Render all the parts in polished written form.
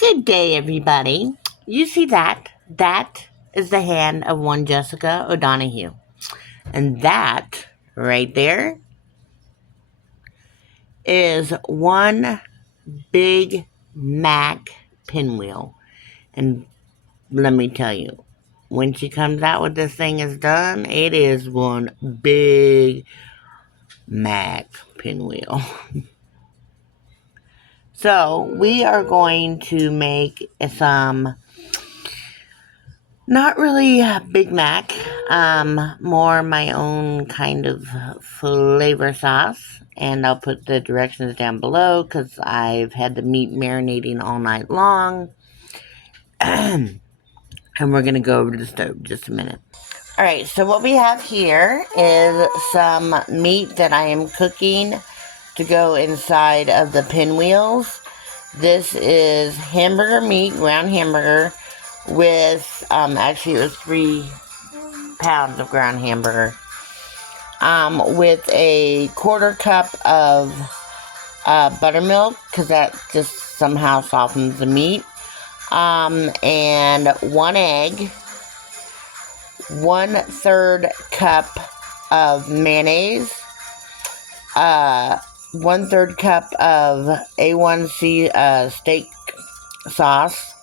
Good day, everybody. You see that? That is the hand of one Jessica O'Donoghue. And that right there is one Big Mac pinwheel. And let me tell you, when she comes out with this thing is done, it is one Big Mac pinwheel. So we are going to make some not really Big Mac, more my own kind of flavor sauce. And I'll put the directions down below because I've had the meat marinating all night long. And we're going to go over to the stove just a minute. Alright, so what we have here is some meat that I am cooking to go inside of the pinwheels. This is hamburger meat, ground hamburger, with, actually it was 3 pounds of ground hamburger, with a 1/4 cup of buttermilk, because that just somehow softens the meat, and 1 egg, 1/3 cup of mayonnaise, 1/3 cup of A1C steak sauce,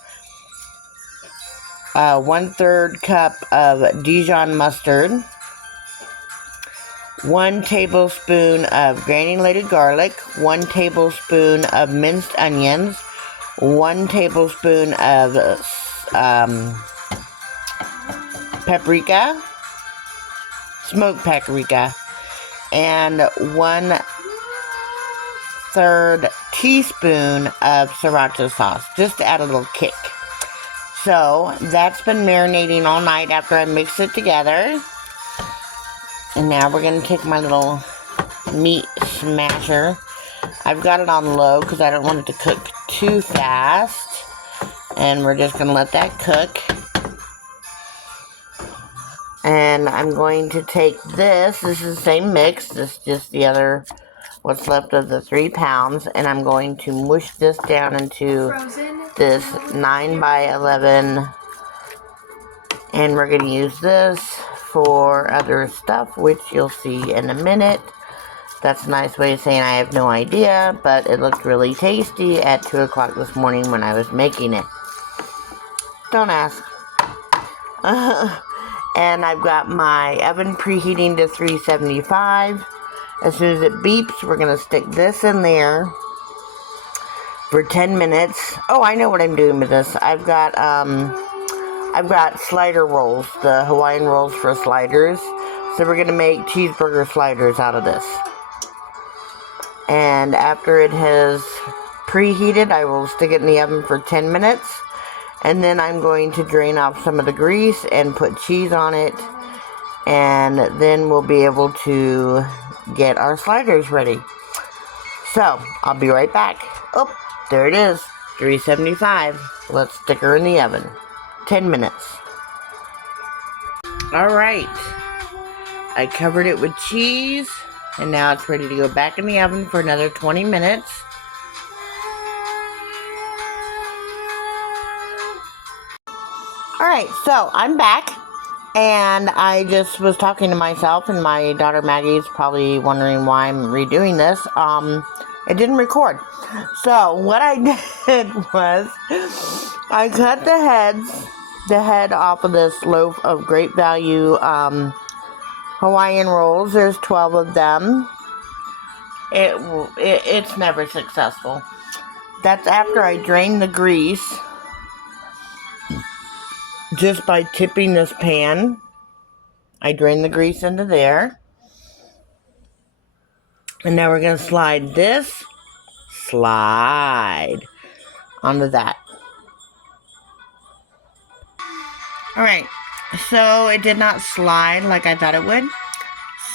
1/3 cup of Dijon mustard, 1 tablespoon of granulated garlic, 1 tablespoon of minced onions, 1 tablespoon of paprika, smoked paprika, and 1/3 teaspoon of sriracha sauce, just to add a little kick. So that's been marinating all night after I mix it together. And now we're going to take my little meat smasher. I've got it on low because I don't want it to cook too fast. And we're just going to let that cook. And I'm going to take this. This is the same mix. This is just the other, what's left of the 3 pounds. And I'm going to mush this down into this 9x11. And we're going to use this for other stuff, which you'll see in a minute. That's a nice way of saying I have no idea, but it looked really tasty at 2 o'clock this morning when I was making it. Don't ask. And I've got my oven preheating to 375. As soon as it beeps, we're going to stick this in there for 10 minutes. Oh, I know what I'm doing with this. I've got slider rolls, the Hawaiian rolls for sliders. So we're going to make cheeseburger sliders out of this. And after it has preheated, I will stick it in the oven for 10 minutes. And then I'm going to drain off some of the grease and put cheese on it. And then we'll be able to get our sliders ready. So, I'll be right back. Oh, there it is, 375. Let's stick her in the oven. 10 minutes. Alright. I covered it with cheese. And now it's ready to go back in the oven for another 20 minutes. Alright, so I'm back. And I just was talking to myself, and my daughter Maggie's probably wondering why I'm redoing this. It didn't record. So what I did was I cut the head off of this loaf of great value Hawaiian rolls. There's 12 of them. It's never successful. That's after I drain the grease just by tipping this pan. I drain the grease into there. And now we're going to slide this onto that. Alright, so it did not slide like I thought it would.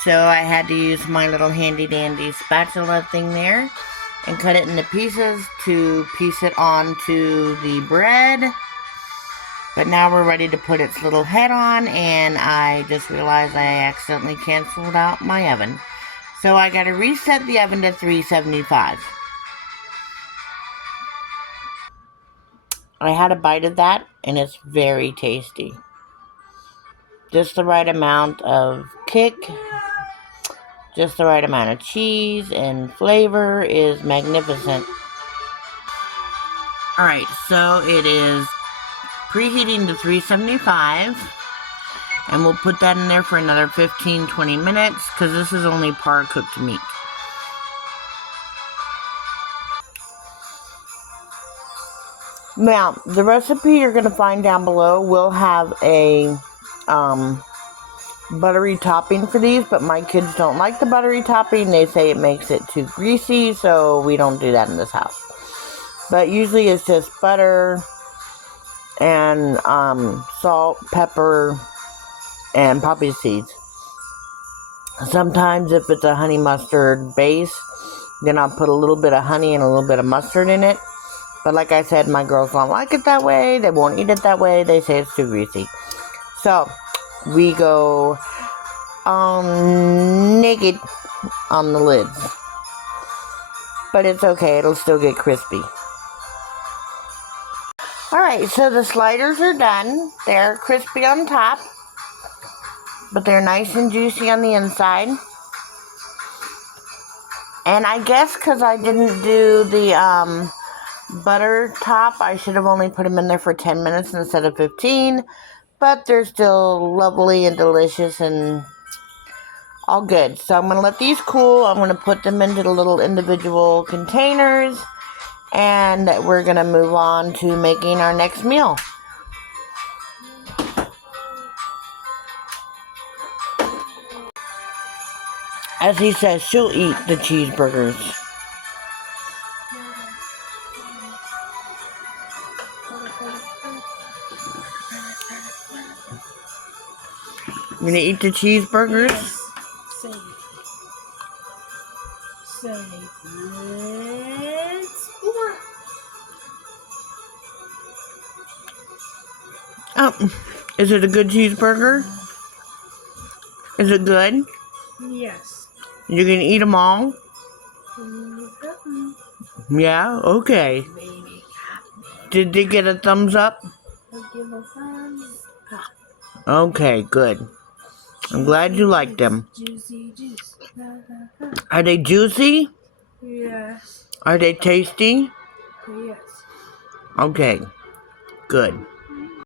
So I had to use my little handy dandy spatula thing there and cut it into pieces to piece it onto the bread. But now we're ready to put its little head on, and I just realized I accidentally canceled out my oven. So I got to reset the oven to 375. I had a bite of that, and it's very tasty. Just the right amount of kick, just the right amount of cheese, and flavor is magnificent. Alright, so it is preheating to 375, and we'll put that in there for another 15-20 minutes, because this is only par cooked meat. Now, the recipe you're going to find down below will have a buttery topping for these, but my kids don't like the buttery topping. They say it makes it too greasy, so we don't do that in this house. But usually it's just butter and salt, pepper, and poppy seeds. Sometimes if it's a honey mustard base, then I'll put a little bit of honey and a little bit of mustard in it. But like I said, my girls don't like it that way. They won't eat it that way. They say it's too greasy. So we go naked on the lids. But it's okay. It'll still get crispy. Alright, so the sliders are done. They're crispy on top, but they're nice and juicy on the inside. And I guess because I didn't do the butter top, I should have only put them in there for 10 minutes instead of 15. But they're still lovely and delicious and all good. So I'm going to let these cool. I'm going to put them into the little individual containers. And we're going to move on to making our next meal. As he says, she'll eat the cheeseburgers. You gonna eat the cheeseburgers? Yes. Say it's 4. Oh, is it a good cheeseburger? Is it good? Yes. You gonna eat them all? Mm-hmm. Yeah? Okay. Maybe. Did they get a thumbs up? I'll give a thumbs up. Okay, good. I'm glad you liked them. Juicy juice. Are they juicy? Yes. Are they tasty? Yes. Okay, good.